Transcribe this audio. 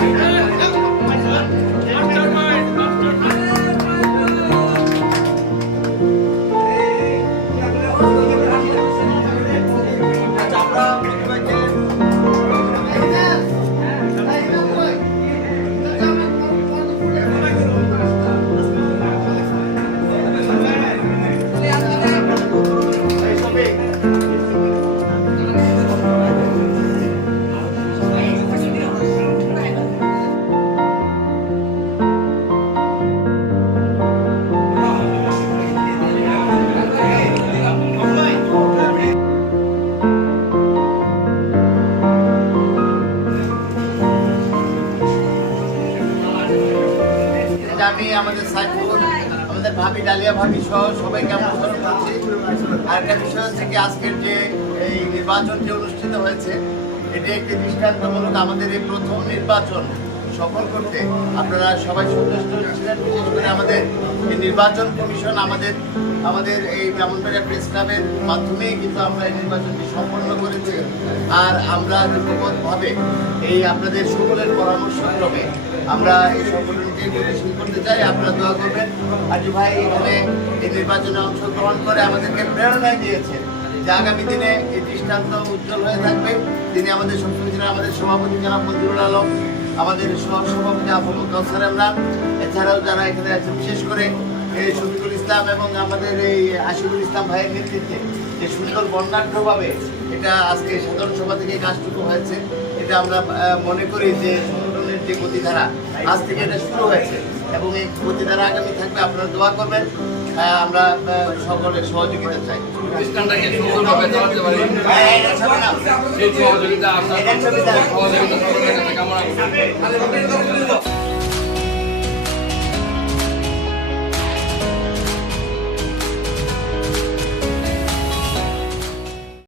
Yeah. এটা আমি আমাদের সাইফুল, আমাদের ভাবি ডালিয়া ভাবি সহ সবাইকে আমন্ত্রণ করছি আর একটা বিষয় হচ্ছে কি, আজকের যে এই নির্বাচনটি অনুষ্ঠিত হয়েছে, এটি একটি দৃষ্টান্তমূলক আমাদের এই প্রথম নির্বাচন। সফল করতে আপনারা সবাই সন্তুষ্ট ছিলেন। বিশেষ করে আমাদের নির্বাচন কমিশন, আমাদের আমাদের এই ব্রাহ্মণবাড়িয়া প্রেস ক্লাবের মাধ্যমে কিন্তু আমরা এই নির্বাচনটি সম্পন্ন করেছি। আর আমরা ভাবে এই আপনাদের সকলের পরামর্শ ক্রমে আমরা এই সংগঠনকে গতিশীল করতে চাই। আপনারা দোয়া করবেন। আজি ভাই, এখানে এই নির্বাচনে অংশগ্রহণ করে আমাদেরকে প্রেরণা দিয়েছেন যে আগামী দিনে এই দৃষ্টান্ত উজ্জ্বল হয়ে থাকবে। তিনি আমাদের সবসময় আমাদের সভাপতি জনাব মঞ্জুরুল আলম। আমাদের সহসভাপতি আবুল কাউসার আমরা। এছাড়াও যারা এখানে আছেন, বিশেষ করে এই শফিকুল ইসলাম এবং আমাদের এই আশিকুল ইসলাম ভাইয়ের নেতৃত্বে যে সুন্দর বর্ণাঢ্যভাবে এটা আজকে সাধারণ সভা থেকে কাজটুকু হয়েছে, এটা আমরা মনে করি যে সংগঠনের যে গতিধারা, আজ থেকে এটা শুরু হয়েছে। এবং এই গতিধারা আগামী থাকবে আপনারা দোয়া করবেন। আহ, আমরা সকলের সহযোগিতা চাই। হ্যাঁ, সহযোগিতা